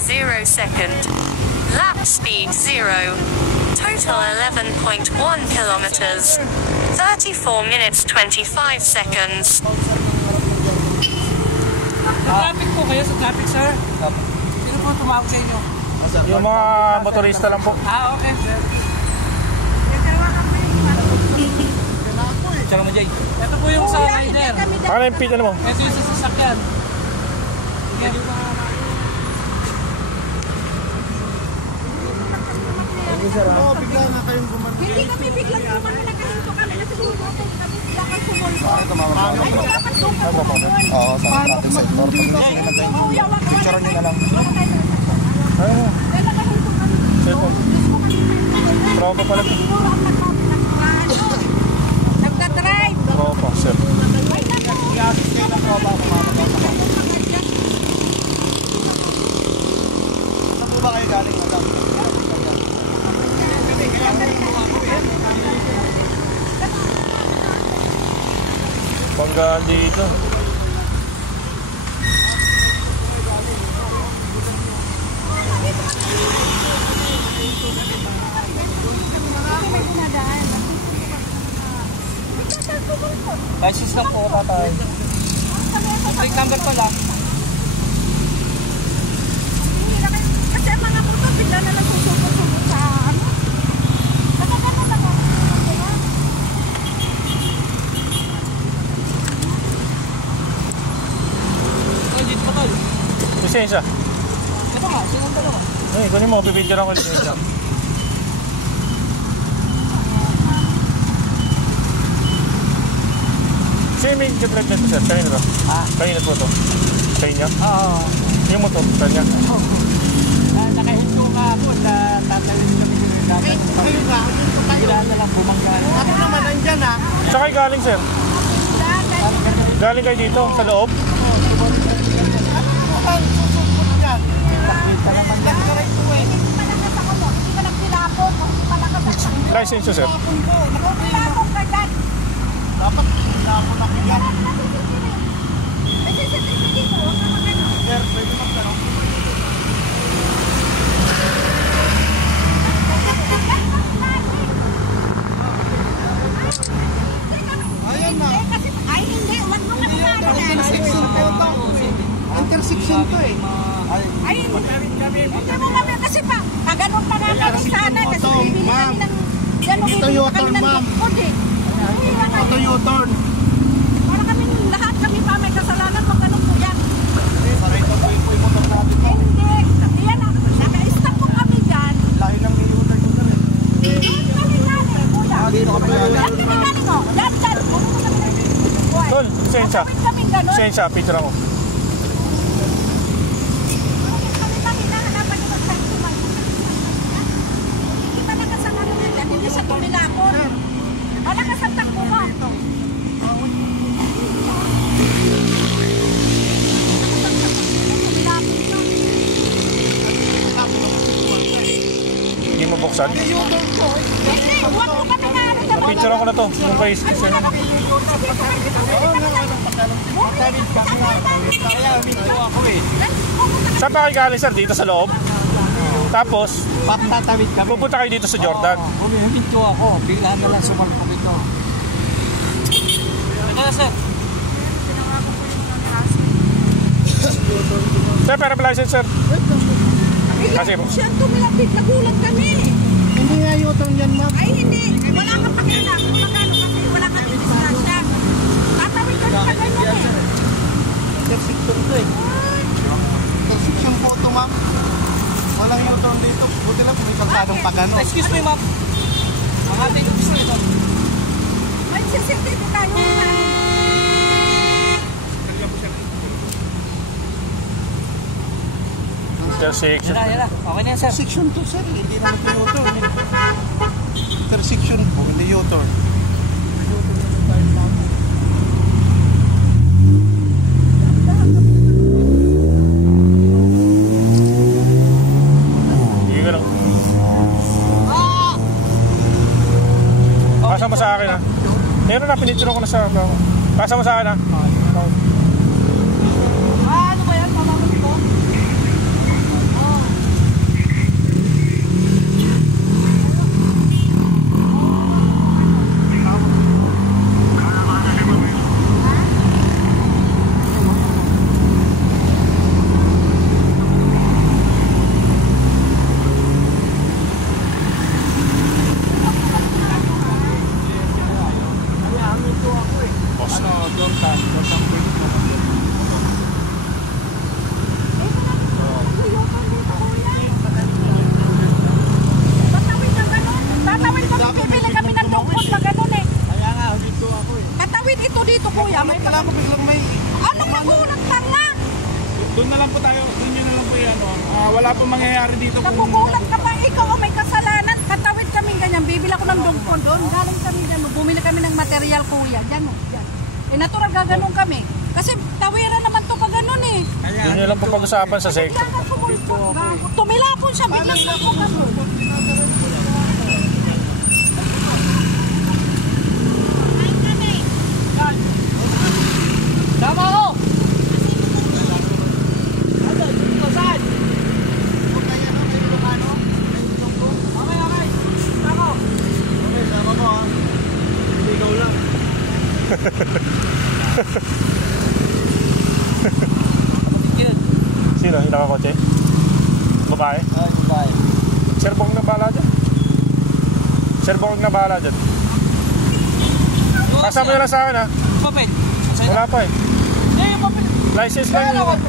second. Lap speed 0. Total 11.1 kilometers. 34 minutes 25 seconds. Traffic po kayo sa traffic, sir? Sino po tumawag sa inyo? Yung mga motorista lang po. Okay, sir. Tsaka mo, Jay. Ito po yung sa rider. Paano yung pita mo? Ito yung sa sasakyan. Bigla nga kayong gumano. Hindi kami biglang gumano, nakahinto kami na siguro kami bigla kang sumulpo. Ay, dapat doon ka sumulpo. Oo, sa traffic sector. Picture nyo na lang. Ayun. Kaya nakahinto kami. Cellphone. Tropa pala ito. Nagdadrive. Tropa, sir. Ay, nako. Saan po ba kayo galing, madam? Banggaan dito. License lang po, tatay. Plate number ko lang. Kasi ang mga motor, bigla na lang susubot-subot sa ano. Kasi gano'n lang ako. Dito pa tol. Lisensya. Ito nga, sinong dalawa. Ay, kunin mo, pipicture ako lisensya. Sino may drive nito, sir? Kanina ba? Kanina po ito. Sa inyo? Oo. Yung motor, kanya? Nakahinto nga ako na tatawin kami nila namin. Kayo nga, Bigla na lang bumanggaan. ako naman nandyan ha. Saan kayo galing, sir? Galing kayo dito, sa loob? Ang susupot yan. Nakita naman yan. Correct po eh. Hindi pa lang nasa ano, hindi ka lang tinapon, hindi pa lang nasa License nyo, sir? Tapon po. tinapon ka dyan. Dapat tapon ako yan. May CCTV dito, huwag ka magano. Sir, pwede magtanong. Ayan na. Ay, hindi, huwag mo na kumano yan. Intersection po ito. Intersection to eh. Ay, hindi mo kami kasi pa, paganon pa nga kami sana kasi Ito, bibili ma'am. kami ng gano'n, Dito bibili U-turn, kami ng ma'am. dukod eh. Ito U-turn. Para kami lahat kami pa may kasalanan pag ganun po yan. Saray ka po yung motor natin. Hindi, yan ah, naka-stop po kami dyan. Lahi ng may U-turn yung rin. Doon kami galing, kuya. Dito kami Yan galing. kami galing mo, yan, yan. Pumunta kami ng buhay. Tol, lisensya. Kami ganun. Lisensya, picture ako. Kami hinahanap ng magsasaman. Hindi ba nakasalanan yan? Hindi sa tumilapon. Wala ka sa takbo mo. Hindi mo buksan. Hindi, huwag mo kami na ano sa Picture ako na to. Kung kayo Ay, wala kami dito. Kaya video ako eh. Saan pa kayo galing, sir? Dito sa loob? Tapos, Patatawid kami. pupunta kayo dito sa Jordan. Huminto ako. Bigla na lang sumalpok ito. Ito na, sir. Sir, pero may license, sir. Kasi po. Siya tumilapit, nagulat kami. Hindi nga U-turn yan, ma'am. Ay, hindi. Wala kang pakialam. Magkano kasi wala kang didistansya. Tatawid kami sa ganyan eh. Intersection to eh. Intersection po ito, ma'am. Walang U-turn dito. Buti lang may kalsadong pagano. Excuse me, ma'am. Ang ating gusto ito. May CCTV tayo. Intersection. Yan na. Okay na yan, sir. Intersection to, sir. Hindi naman ito U-turn eh. Intersection po, hindi U-turn. Sige ka lang. Pasa mo sa akin, ha? Meron na, pinicture ko na sa... Pasa mo sa akin, ha? Ano ba yan? Mamamag ko? wala pong mangyayari dito kung... Nagugulat ka pa, ikaw ang may kasalanan. Katawid kami ganyan, bibila ko ng dungkon doon. Galing kami dyan, bumili kami ng material kuya. Yan o, yan. Eh natural gaganong kami. Kasi tawiran naman to pag ganun eh. Yun nyo lang po pag-usapan sa safety. Bigla ka sumulpot. Tumilapon siya, biglang ako kamo. Tama ko! Ano? Dito saan? Okay. Tama ko. Okay, sama mo ha. Hindi ikaw lang. Sino? Yung nakakotse? Babae? Ay, bye. Sir Bong na bahala dyan. Sir Bong na bahala dyan. Kasama nyo lang sa akin ha. Papel. Wala pa eh. Eh, yung papel. License lang yun.